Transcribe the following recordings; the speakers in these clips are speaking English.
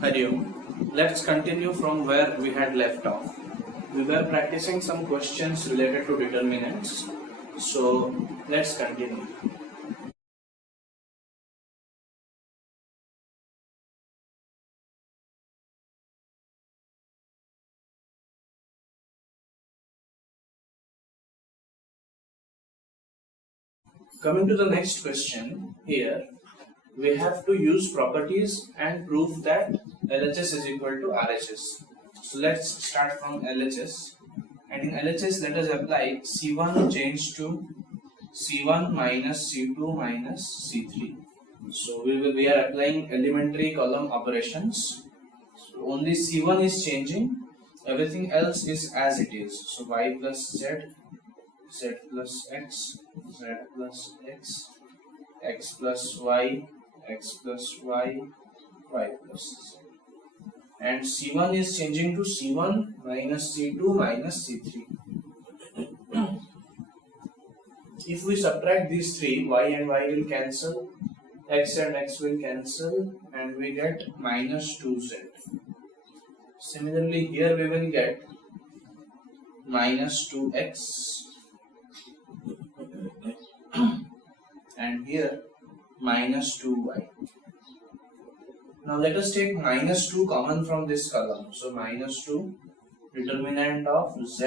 Hariom. Let's continue from where we had left off. We were practicing some questions related to determinants. So let's continue. Coming to the next question, here we have to use properties and prove that LHS is equal to RHS. So let's start from LHS, and in LHS let us apply C1 change to C1 minus C2 minus C3. So we are applying elementary column operations. So only C1 is changing, everything else is as it is. So y plus z, z plus x, z plus x, x plus y, x plus y, y plus z. And C1 is changing to C1 minus C2 minus C3. If we subtract these three, y and y will cancel, x and x will cancel, and we get minus 2z. Similarly, here we will get minus 2x, and here minus 2y. Now let us take minus 2 common from this column. So minus 2, determinant of z,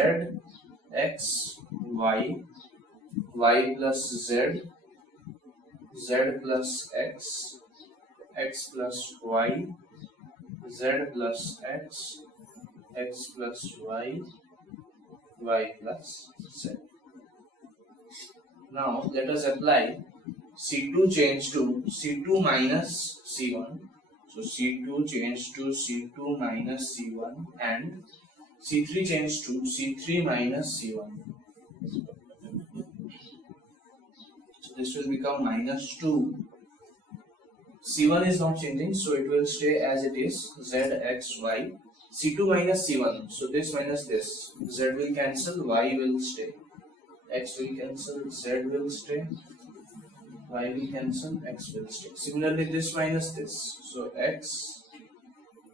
x, y, y plus z, z plus x, x plus y, z plus x, x plus y, y plus z. Now let us apply C2 change to C2 minus C1. So C2 change to C2 minus C1 and C3 change to C3 minus C1. So this will become minus 2. C1 is not changing, so it will stay as it is, z, x, y. C2 minus C1, so this minus this, z will cancel, y will stay. X will cancel, z will stay, y will cancel, x will stay. Similarly, this minus this, so x,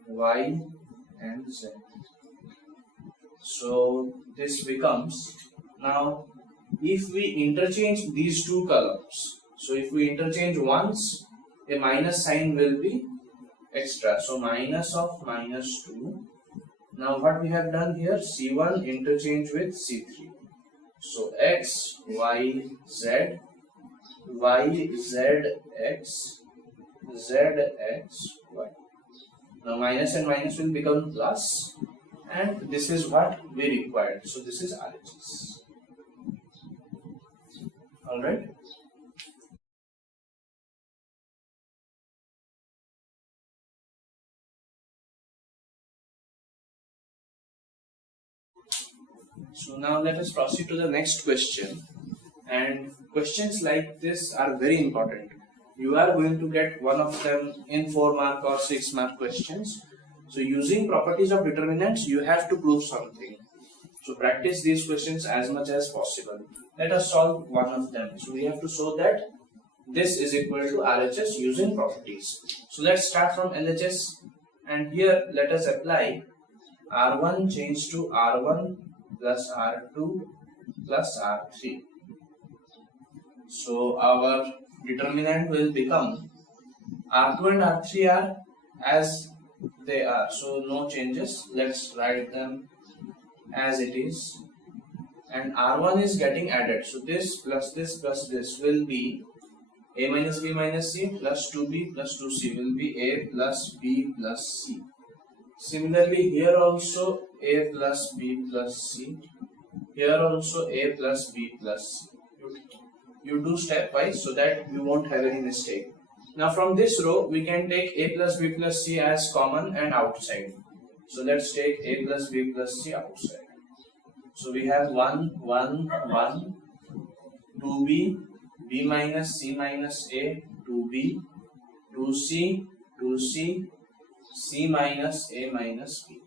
y and z. So this becomes, now if we interchange these two columns, so if we interchange once, a minus sign will be extra, so minus of minus 2. Now what we have done here, C1 interchange with C3. So x, y, z, y, z, x, z, x, y. Now minus and minus will become plus, and this is what we required. So this is RHS. Alright. So now let us proceed to the next question, and questions like this are very important. You are going to get one of them in 4 mark or 6 mark questions. So using properties of determinants, you have to prove something. So practice these questions as much as possible. Let us solve one of them. So we have to show that this is equal to RHS using properties. So let's start from LHS, and here let us apply R1 change to R1 plus R2 plus R3. So our determinant will become R2 and R3 are as they are, so no changes. Let's write them as it is, and R1 is getting added, so this plus this will be A minus B minus C plus 2B plus 2C will be A plus B plus C. Similarly, here also A plus B plus C, here also A plus B plus C. You do stepwise so that you won't have any mistake. Now from this row we can take A plus B plus C as common and outside. So let's take A plus B plus C outside. So we have 1, 1, 1, 2B, B minus C minus A, 2B, 2C, 2C, C minus A minus B.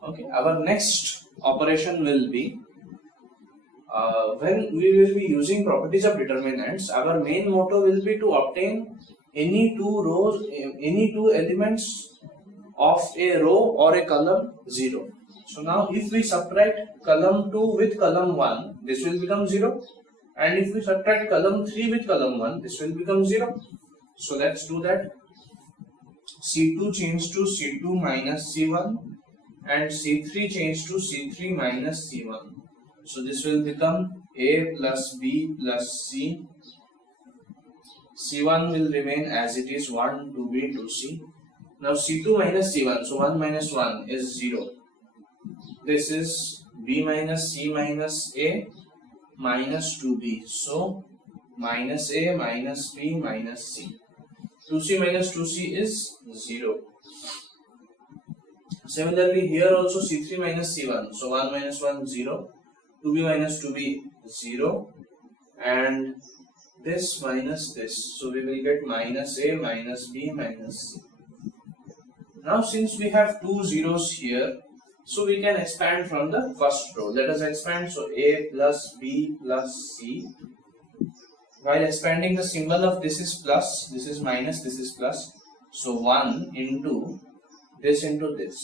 Okay, our next operation will be, when we will be using properties of determinants, our main motto will be to obtain any two elements of a row or a column 0. So now if we subtract column 2 with column 1, this will become 0, and if we subtract column 3 with column 1, this will become 0. So let's do that. C2 change to C2 minus C1 and C3 change to C3 minus C1. So this will become A plus B plus C. C1 will remain as it is, 1, 2B, 2C. Now C2 minus C1, so 1 minus 1 is 0. This is B minus C minus A minus 2B. So minus A minus B minus C. 2C minus 2C is 0. Similarly, here also C3 minus C1. So 1 minus 1, 0. 2B minus 2B, 0. And this minus this. So we will get minus A minus B minus C. Now since we have two zeros here, so we can expand from the first row. Let us expand. So A plus B plus C. While expanding, the symbol of this is plus, this is minus, this is plus. So 1 into this into this.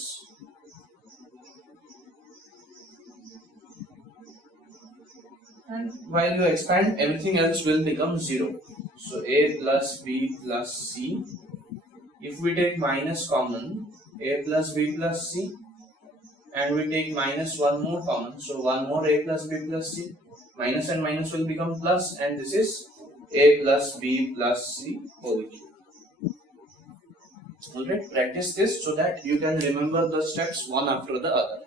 And while you expand, everything else will become 0. So A plus B plus C. If we take minus common, A plus B plus C, and we take minus one more common, so one more A plus B plus C, minus and minus will become plus, and this is A plus B plus C whole cube. Alright, practice this so that you can remember the steps one after the other.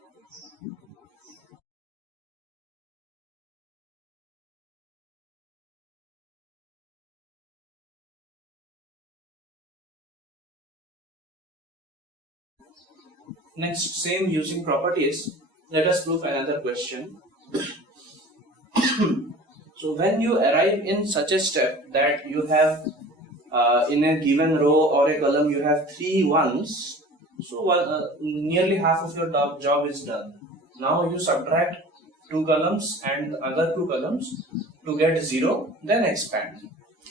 Next, same using properties, let us prove another question. So when you arrive in such a step that you have in a given row or a column you have 3 ones, so nearly half of your job is done. Now you subtract 2 columns and the other 2 columns to get 0, then expand.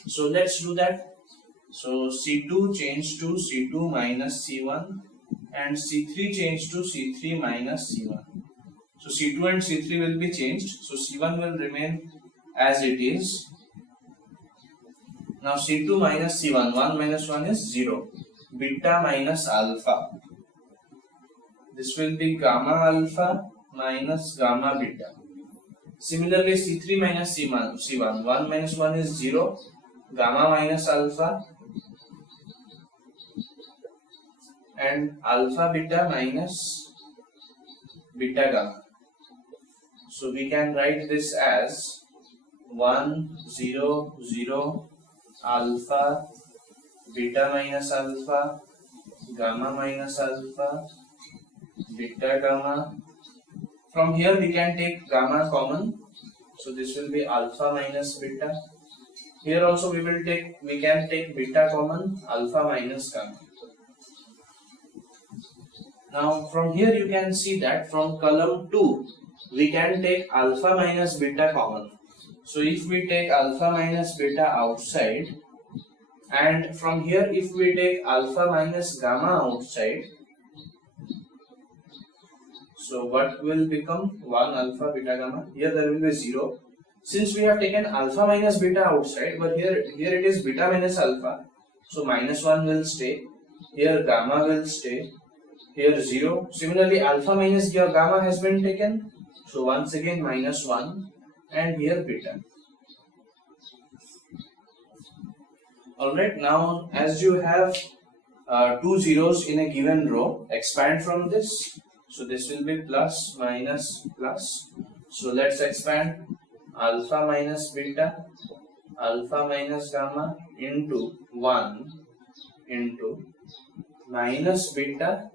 So let's do that. So C2 change to C2 minus C1 and C3 change to C3 minus C1. So C2 and C3 will be changed. So C1 will remain as it is. Now C2 minus C1, 1 minus 1 is 0. Beta minus alpha. This will be gamma alpha minus gamma beta. Similarly, C3 minus C1, 1 minus 1 is 0. Gamma minus alpha and alpha beta minus beta gamma. So we can write this as 1, 0, 0, alpha, beta minus alpha, gamma minus alpha, beta gamma. From here we can take gamma common. So this will be alpha minus beta. Here also we can take beta common, alpha minus gamma. Now from here you can see that from column 2 we can take alpha minus beta common. So if we take alpha minus beta outside, and from here if we take alpha minus gamma outside, so what will become 1 alpha beta gamma? Here there will be 0. Since we have taken alpha minus beta outside, but here it is beta minus alpha, so minus 1 will stay. Here gamma will stay. Here 0. Similarly, alpha minus gamma has been taken. So once again minus 1, and here beta. Alright, now as you have 2 zeros in a given row, expand from this. So this will be plus minus plus. So let's expand alpha minus beta, alpha minus gamma into 1 into minus beta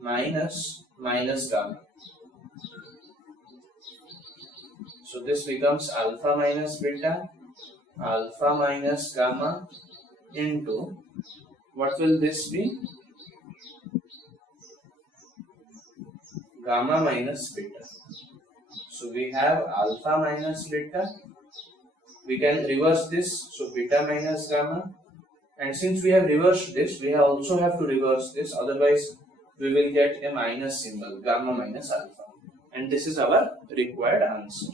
minus gamma. So this becomes alpha minus beta, alpha minus gamma into, what will this be? Gamma minus beta. So we have alpha minus beta. We can reverse this. So beta minus gamma And since we have reversed this, we also have to reverse this, otherwise we will get a minus symbol, gamma minus alpha. And this is our required answer.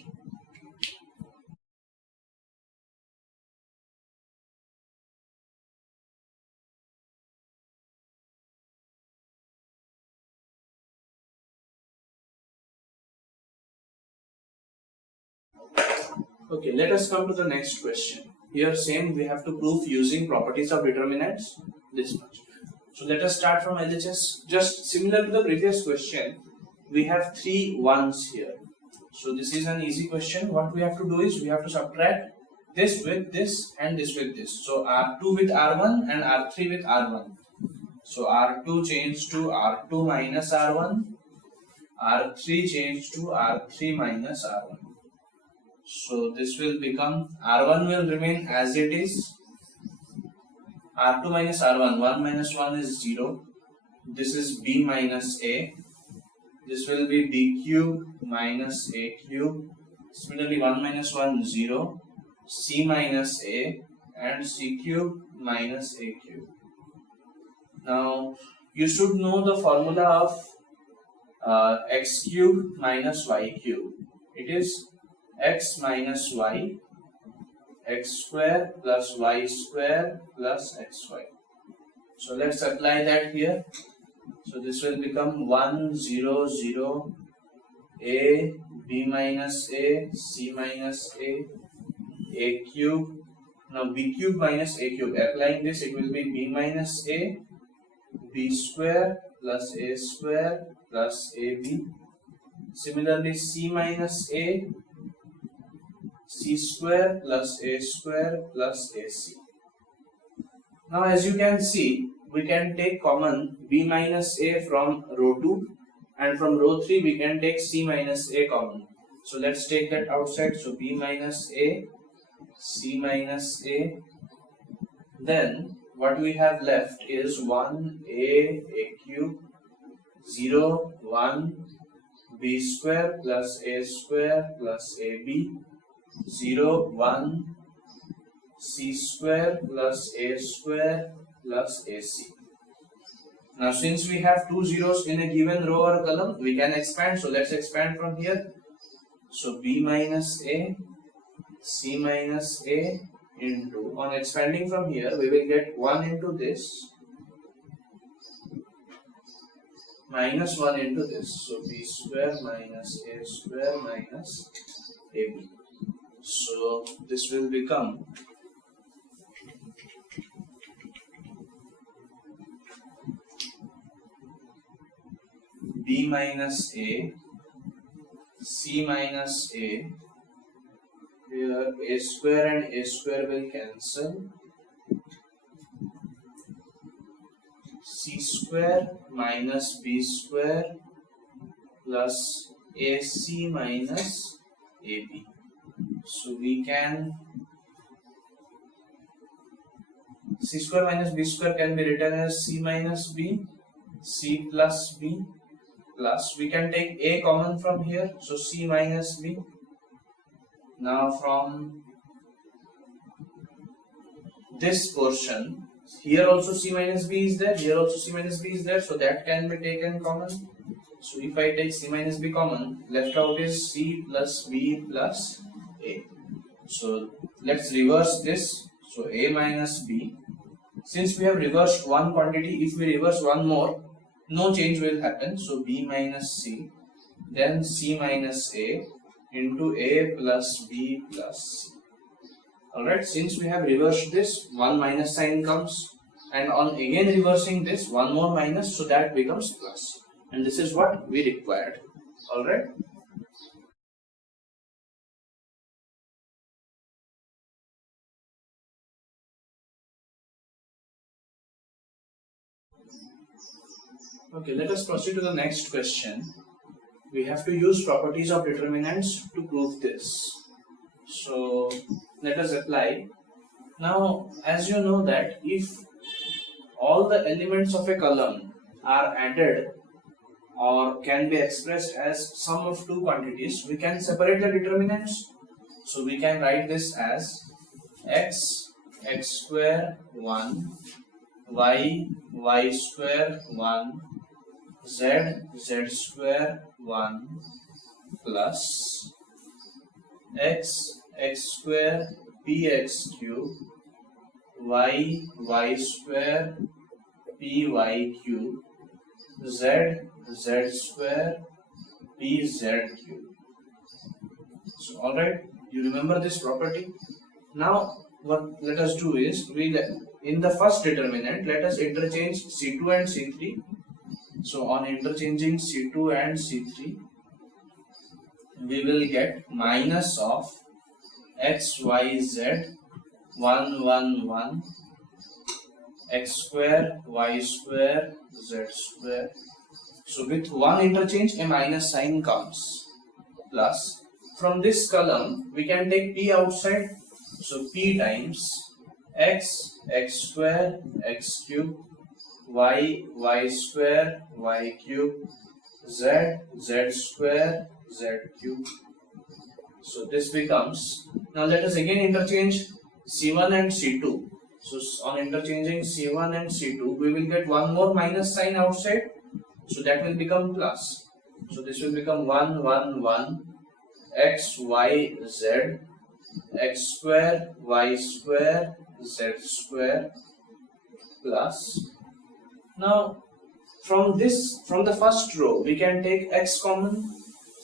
Okay, let us come to the next question. Here same we have to prove using properties of determinants, this much. So let us start from LHS. Just similar to the previous question, we have 3 ones here. So this is an easy question. What we have to do is we have to subtract this with this and this with this. So R2 with R1 and R3 with R1. So R2 changed to R2 minus R1, R3 changed to R3 minus R1. So this will become, R1 will remain as it is, R2 minus R1, 1 minus 1 is 0, this is B minus A, this will be B cube minus A cube, similarly 1 minus 1 0, C minus A and C cube minus A cube. Now you should know the formula of x cube minus y cube. It is x minus y, x square plus y square plus xy. So let's apply that here. So this will become 1 0 0 a, b minus a, c minus a cube. Now b cube minus a cube. Applying this, it will be b minus a, b square plus a square plus ab. Similarly, c minus a, c square plus a square plus ac. Now as you can see, we can take common b minus a from row 2 and from row 3 we can take c minus a common. So let's take that outside. So b minus a, c minus a. Then what we have left is 1a cube, 0 1 b square plus a square plus ab, 0 1 c square plus a square plus ac. Now since we have 2 zeros in a given row or column, we can expand. So let's expand from here. So b minus a, c minus a into, on expanding from here we will get 1 into this minus 1 into this. So b square minus a square minus ab. So this will become b minus a, c minus a. Here a square and a square will cancel. C square minus b square plus ac minus ab. So we can, c square minus b square can be written as c minus b, c plus b, plus we can take a common from here. So c minus b. Now from this portion, here also c minus b is there, here also c minus b is there, so that can be taken common. So if I take c minus b common, left out is c plus b plus a. So let's reverse this. So a minus b. Since we have reversed one quantity, if we reverse one more, no change will happen. So b minus c, then c minus a into a plus b plus c. Alright, since we have reversed this, one minus sign comes, and on again reversing this, one more minus, so that becomes plus. And this is what we required. Alright. Okay, let us proceed to the next question. We have to use properties of determinants to prove this. So let us apply. Now as you know that if all the elements of a column are added or can be expressed as sum of two quantities, we can separate the determinants. So we can write this as x x square 1, y square 1, z square 1 plus x square px cube, y square py cube, z square pz cube. So alright, you remember this property. Now what let us do is, in the first determinant let us interchange C2 and C3. So on interchanging C2 and C3, we will get minus of xyz 1 1 1 x square y square z square. So with one interchange a minus sign comes, plus from this column we can take p outside. So p times x square x cube, y square y cube, z square z cube. So this becomes, now let us again interchange C1 and C2. So on interchanging C1 and C2, we will get one more minus sign outside. So that will become plus. So this will become 1 1 1 x y z x square y square z square plus. Now from the first row we can take x common.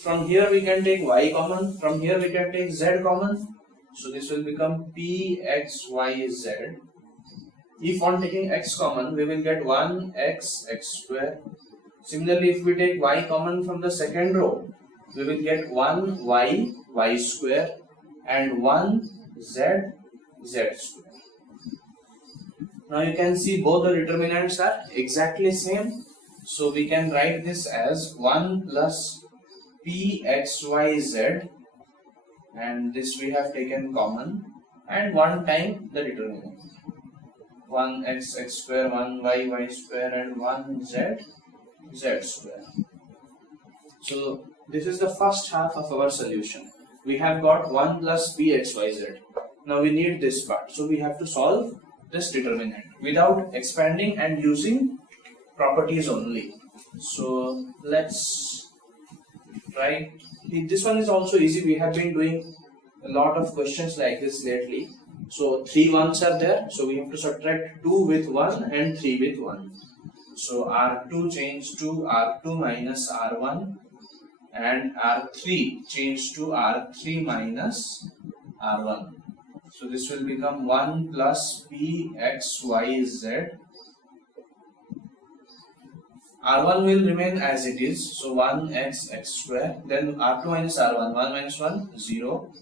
From here we can take y common. From here we can take z common. So this will become p x y z. If on taking x common, we will get 1 x square. Similarly, if we take y common from the second row, we will get 1 y square and 1 z square. Now you can see both the determinants are exactly same. So we can write this as 1 plus p x y z, and this we have taken common, and 1 time the determinant. 1 x square, 1 y square, and 1 z square. So this is the first half of our solution. We have got 1 plus p x y z. Now we need this part. So we have to solve this determinant without expanding and using properties only. So let's try. This one is also easy. We have been doing a lot of questions like this lately. So 3 1s are there. So we have to subtract 2 with 1 and 3 with 1. So R2 change to R2 minus R1, and R3 change to R3 minus R1. So this will become 1 plus p x y z. R1 will remain as it is, so 1 x square. Then R2 minus R1, 1 minus 1, 0.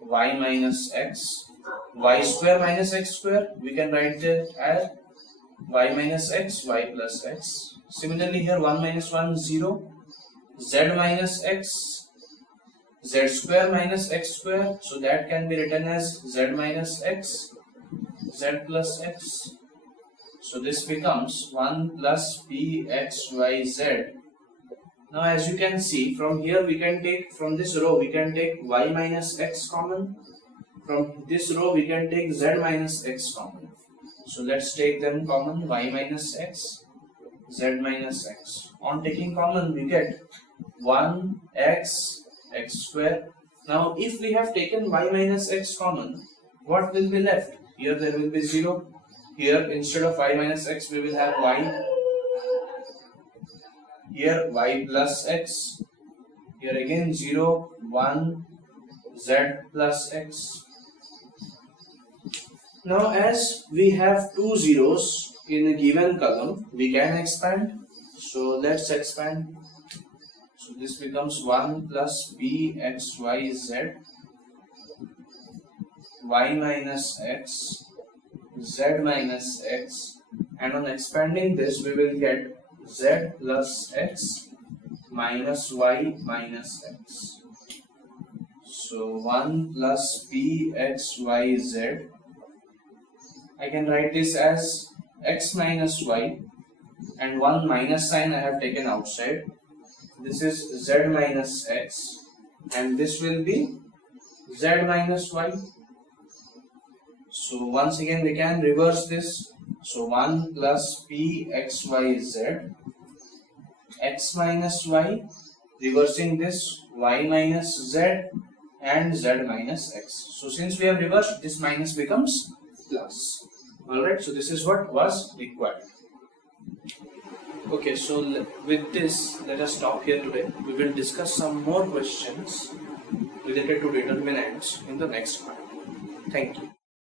Y minus x. Y square minus x square, we can write that as y minus x, y plus x. Similarly here 1 minus 1, 0. Z minus x, z square minus x square, so that can be written as z minus x, z plus x. So this becomes 1 plus p x y z. Now as you can see, from here we can take, from this row we can take y minus x common. From this row we can take z minus x common. So let's take them common, y minus x, z minus x. On taking common we get 1 x square. Now if we have taken y minus x common, what will be left? Here there will be 0. Here instead of y minus x we will have y. Here y plus x. Here again 0, 1, z plus x. Now as we have 2 zeros in a given column, we can expand. So let's expand. So this becomes 1 plus p x y z, y minus x, z minus x, and on expanding this we will get z plus x minus y minus x. So 1 plus p x y z, I can write this as x minus y, and 1 minus sign I have taken outside. This is z minus x, and this will be z minus y. So once again we can reverse this. So 1 plus p x y z, x minus y, reversing this, y minus z and z minus x. So since we have reversed, this minus becomes plus. Alright, so this is what was required. Okay, so with this, let us stop here today. We will discuss some more questions related to determinants in the next part. Thank you.